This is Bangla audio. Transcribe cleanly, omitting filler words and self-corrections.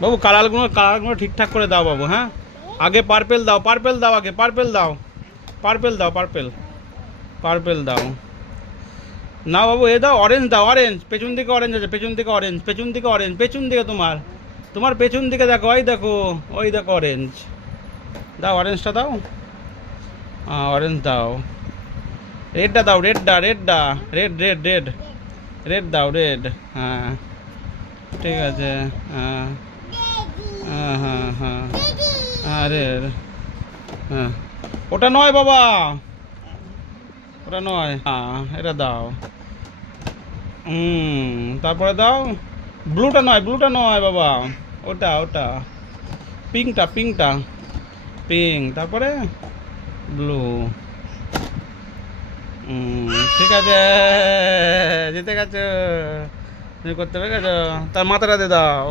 বাবু কালারগুলো ঠিকঠাক করে দাও বাবু। হ্যাঁ, আগে পার্পেল দাও, পার্পেল দাও, আগে পার্পেল দাও, পার্পেল দাও, পার্পেল পার্পেল দাও। না বাবু, এ দাও অরেঞ্জ দাও, অরেঞ্জ। পেছন দিকে অরেঞ্জ আছে, পেছন দিকে অরেঞ্জ, পেছন দিকে অরেঞ্জ, পেছন দিকে তোমার পেছন দিকে দেখো, ওই দেখো, ওই দেখো অরেঞ্জ। দাও অরেঞ্জটা দাও, হ্যাঁ অরেঞ্জ দাও। রেডটা দাও, রেডটা, রেড রেড রেড রেড দাও, রেড। হ্যাঁ ঠিক আছে। হ্যাঁ হ্যাঁ হ্যাঁ হ্যাঁ হ্যাঁ রেড। হ্যাঁ ওটা নয় বাবা, ওটা নয়, হ্যাঁ এটা দাও। তারপরে দাও। ব্লুটা নয় বাবা, ওটা পিঙ্কটা, পিঙ্ক, তারপরে ব্লু। ঠিক আছে, জিতে গেছো, তুমি করতে পেরে গেছো। তার মাথাটা দিয়ে দাও।